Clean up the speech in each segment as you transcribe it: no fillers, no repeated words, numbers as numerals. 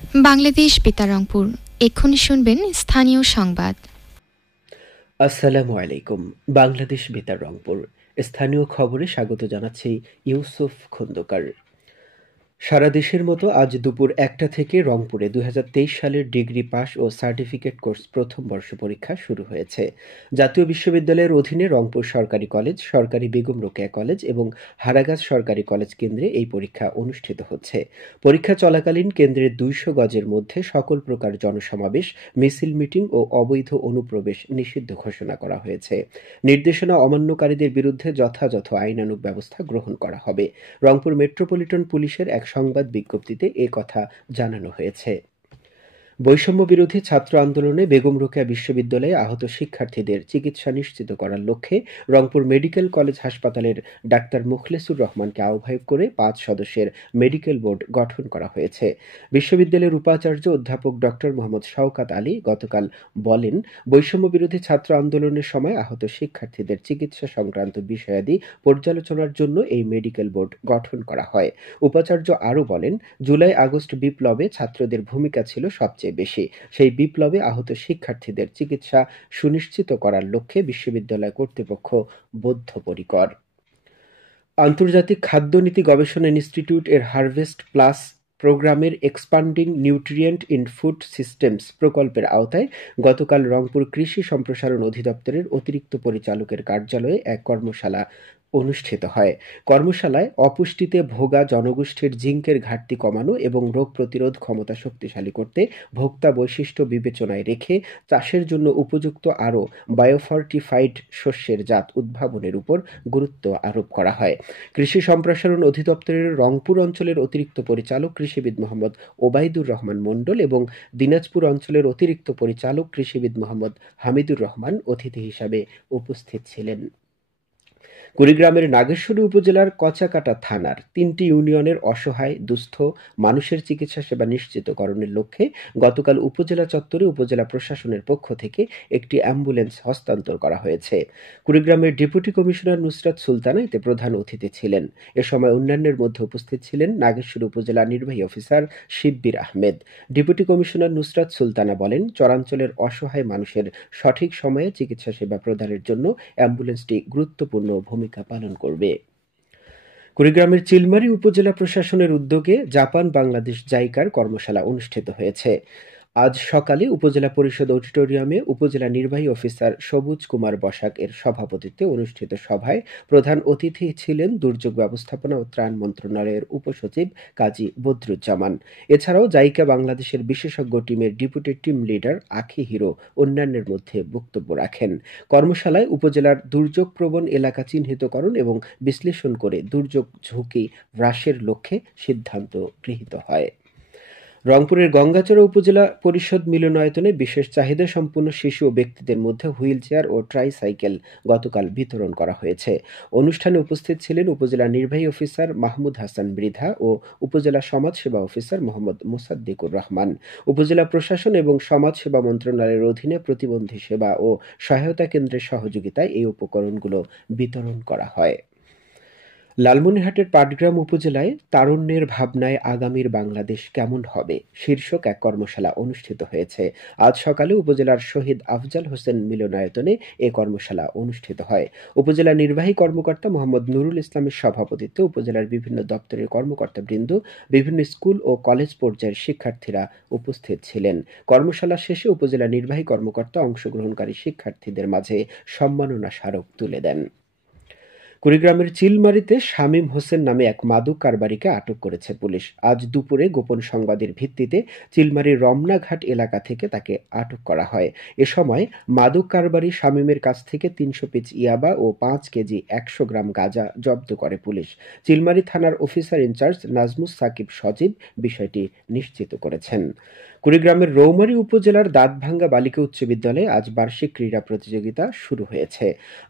বাংলাদেশ বেতার রংপুর। এক্ষুনি শুনবেন স্থানীয় সংবাদ। আসসালামু আলাইকুম। বাংলাদেশ বেতার রংপুর স্থানীয় খবরে স্বাগত জানাচ্ছি ইউসুফ খন্দকার। সারা দেশের মতো আজ দুপুর ১টা থেকে রংপুরে ২০২৩ সালের ডিগ্রি পাস ও সার্টিফিকেট কোর্স প্রথম বর্ষ পরীক্ষা শুরু হয়েছে। জাতীয় বিশ্ববিদ্যালয়ের অধীনে রংপুর সরকারি কলেজ, সরকারি বেগম রোকেয়া কলেজ এবং হারাগাছ সরকারি কলেজ কেন্দ্রে এই পরীক্ষা অনুষ্ঠিত হচ্ছে। পরীক্ষা চলাকালীন কেন্দ্রের ২০০ গজের মধ্যে সকল প্রকার জনসমাবেশ, মিছিল, মিটিং ও অবৈধ অনুপ্রবেশ নিষিদ্ধ ঘোষণা করা হয়েছে। নির্দেশনা অমান্যকারীদের বিরুদ্ধে যথাযথ আইনানুগ ব্যবস্থা গ্রহণ করা হবে। রংপুর মেট্রোপলিটন পুলিশের এক সংবাদ বিজ্ঞপ্তিতে এ কথা জানানো হয়েছে। বৈষম্য বিরোধী ছাত্র আন্দোলনে বেগম রোকেয়া বিশ্ববিদ্যালয়ে আহত শিক্ষার্থীদের চিকিৎসা নিশ্চিত করার লক্ষ্যে রংপুর মেডিকেল কলেজ হাসপাতালের ডাক্তার মুখলেসুর রহমানকে আহ্বায়ক করে ৫ সদস্যের মেডিকেল বোর্ড গঠন করা হয়েছে। বিশ্ববিদ্যালয়ের উপাচার্য অধ্যাপক ডক্টর মোহাম্মদ শওকাত আলী গতকাল বলেন, বৈষম্য বিরোধী ছাত্র আন্দোলনের সময় আহত শিক্ষার্থীদের চিকিৎসা সংক্রান্ত বিষয়াদি পর্যালোচনার জন্য এই মেডিকেল বোর্ড গঠন করা হয়। উপাচার্য আরও বলেন, জুলাই আগস্ট বিপ্লবে ছাত্রদের ভূমিকা ছিল সবচেয়ে বেশি। সেই বিপ্লবে আহত শিক্ষার্থীদের চিকিৎসা সুনিশ্চিত করার লক্ষ্যে বিশ্ববিদ্যালয় কর্তৃপক্ষ বদ্ধপরিকর। আন্তর্জাতিক খাদ্য নীতি গবেষণা ইনস্টিটিউট এর হারভেস্ট প্লাস প্রোগ্রামের expanding nutrient in food systems প্রকল্পের আওতায় গতকাল রংপুর কৃষি সম্প্রসারণ অধিদপ্তরের অতিরিক্ত পরিচালকের কার্যালয়ে এক কর্মশালা অনুষ্ঠিত হয়। কর্মশালায় অপুষ্টিতে ভোগা জনগোষ্ঠীর জিঙ্কের ঘাটতি কমানো এবং রোগ প্রতিরোধ ক্ষমতা শক্তিশালী করতে ভোক্তা বৈশিষ্ট্য বিবেচনায় রেখে চাষের জন্য উপযুক্ত আরও বায়োফর্টিফাইড শস্যের জাত উদ্ভাবনের উপর গুরুত্ব আরোপ করা হয়। কৃষি সম্প্রসারণ অধিদপ্তরের রংপুর অঞ্চলের অতিরিক্ত পরিচালক কৃষিবিদ মোহাম্মদ ওবায়দুর রহমান মণ্ডল এবং দিনাজপুর অঞ্চলের অতিরিক্ত পরিচালক কৃষিবিদ মোহাম্মদ হামিদুর রহমান অতিথি হিসাবে উপস্থিত ছিলেন। কুড়িগ্রামের নাগেশ্বরী উপজেলার কচাকাটা থানার ৩টি ইউনিয়নের অসহায় দুস্থ মানুষের চিকিৎসা সেবা নিশ্চিতকরণের লক্ষ্যে গতকাল উপজেলা চত্বরে উপজেলা প্রশাসনের পক্ষ থেকে একটি অ্যাম্বুলেন্স হস্তান্তর করা হয়েছে। কুড়িগ্রামের ডেপুটি কমিশনার নুসরাত সুলতানা এতে প্রধান অতিথি ছিলেন। এ সময় অন্যান্যের মধ্যে উপস্থিত ছিলেন নাগেশ্বরী উপজেলা নির্বাহী officer Shibbir Ahmed. Deputy commissioner Nusrat Sultana বলেন, চরাঞ্চলের অসহায় মানুষের সঠিক সময়ে চিকিৎসা সেবা প্রদানের জন্য অ্যাম্বুলেন্সটি গুরুত্বপূর্ণ ভূমিকা পালন করবে। কুড়িগ্রামের চিলমারী উপজেলা প্রশাসনের উদ্যোগে জাপান বাংলাদেশ জাইকার কর্মশালা অনুষ্ঠিত হয়েছে। আজ সকালে উপজেলা পরিষদ অডিটোরিয়ামে উপজেলা নির্বাহী অফিসার সবুজ কুমার বসাক এর সভাপতিত্বে অনুষ্ঠিত সভায় প্রধান অতিথি ছিলেন দুর্যোগ ব্যবস্থাপনা ও ত্রাণ মন্ত্রণালয়ের উপসচিব কাজী বদরুজ্জামান। এছাড়াও জাইকা বাংলাদেশের বিশেষজ্ঞ টিমের ডেপুটি টিম লিডার আখি হিরো অন্যান্যের মধ্যে বক্তব্য রাখেন। কর্মশালায় উপজেলার দুর্যোগ প্রবণ এলাকা চিহ্নিতকরণ এবং বিশ্লেষণ করে দুর্যোগ ঝুঁকি হ্রাসের লক্ষ্যে সিদ্ধান্ত গৃহীত হয়। রংপুরের গঙ্গাচড়া উপজেলা পরিষদ মিলনায়তনে বিশেষ চাহিদা সম্পন্ন শিশু ও ব্যক্তিদের মধ্যে হুইল চেয়ার ও ট্রাইসাইকেল গতকাল বিতরণ করা হয়েছে। অনুষ্ঠানে উপস্থিত ছিলেন উপজেলা নির্বাহী অফিসার মাহমুদ হাসান মৃধা ও উপজেলা সমাজসেবা অফিসার মোহাম্মদ মোসাদ্দিকুর রহমান। উপজেলা প্রশাসন এবং সমাজসেবা মন্ত্রণালয়ের অধীনে প্রতিবন্ধী সেবা ও সহায়তা কেন্দ্রের সহযোগিতায় এই উপকরণগুলো বিতরণ করা হয়। লালমনিরহাটের পাটগ্রাম উপজেলায় তারুণ্যের ভাবনায় আগামীর বাংলাদেশ কেমন হবে শীর্ষক এক কর্মশালা অনুষ্ঠিত হয়েছে। আজ সকালে উপজেলার শহীদ আফজাল হোসেন মিলনায়তনে এ কর্মশালা অনুষ্ঠিত হয়। উপজেলা নির্বাহী কর্মকর্তা মোহাম্মদ নুরুল ইসলামের সভাপতিত্বে উপজেলার বিভিন্ন দপ্তরের কর্মকর্তাবৃন্দ, বিভিন্ন স্কুল ও কলেজ পর্যায়ের শিক্ষার্থীরা উপস্থিত ছিলেন। কর্মশালা শেষে উপজেলা নির্বাহী কর্মকর্তা অংশগ্রহণকারী শিক্ষার্থীদের মাঝে সম্মাননা স্মারক তুলে দেন। কুড়িগ্রামের চিলমারীতে শামীম হোসেন নামে এক মাদক কারবারিকে আটক করেছে পুলিশ। আজ দুপুরে গোপন সংবাদের ভিত্তিতে চিলমারীর রমনাঘাট এলাকা থেকে তাকে আটক করা হয়। এ সময় মাদক কারবারি শামীমের কাছ থেকে ৩০০ পিস ইয়াবা ও ৫ কেজি ১০০ গ্রাম গাঁজা জব্দ করে পুলিশ। চিলমারী থানার অফিসার ইনচার্জ নাজমুস সাকিব সজীব বিষয়টি নিশ্চিত করেছেন। কুড়িগ্রামের রৌমারী উপজেলার দাঁতভাঙ্গা বালিকা উচ্চ বিদ্যালয়ে আজ বার্ষিক ক্রীড়া প্রতিযোগিতা শুরু হয়েছে।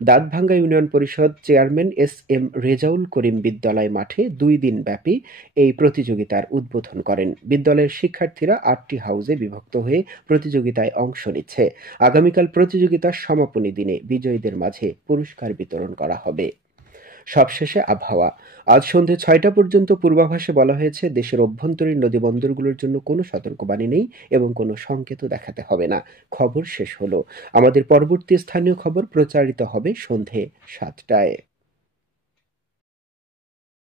দাঁতভাঙ্গা ইউনিয়ন পরিষদ chairman S M Rezaul Karim বিদ্যালয় মাঠে ২ দিন ব্যাপী এই প্রতিযোগিতার উদ্বোধন করেন। বিদ্যালয়ের শিক্ষার্থীরা ৮টি হাউজে বিভক্ত হয়ে প্রতিযোগিতায় অংশ নিচ্ছে। আগামীকাল প্রতিযোগিতার সমাপনী দিনে বিজয়ীদের মাঝে পুরস্কার বিতরণ করা হবে। সবশেষে আবহাওয়া। আজ সন্ধে ৬টা পর্যন্ত পূর্বাভাসে বলা হয়েছে দেশের অভ্যন্তরীণ নদীবন্দরগুলোর জন্য কোনো সতর্কবাণী নেই এবং কোনো সংকেতও দেখাতে হবে না। খবর শেষ হলো। আমাদের পরবর্তী স্থানীয় খবর প্রচারিত হবে সন্ধে ৭টায়।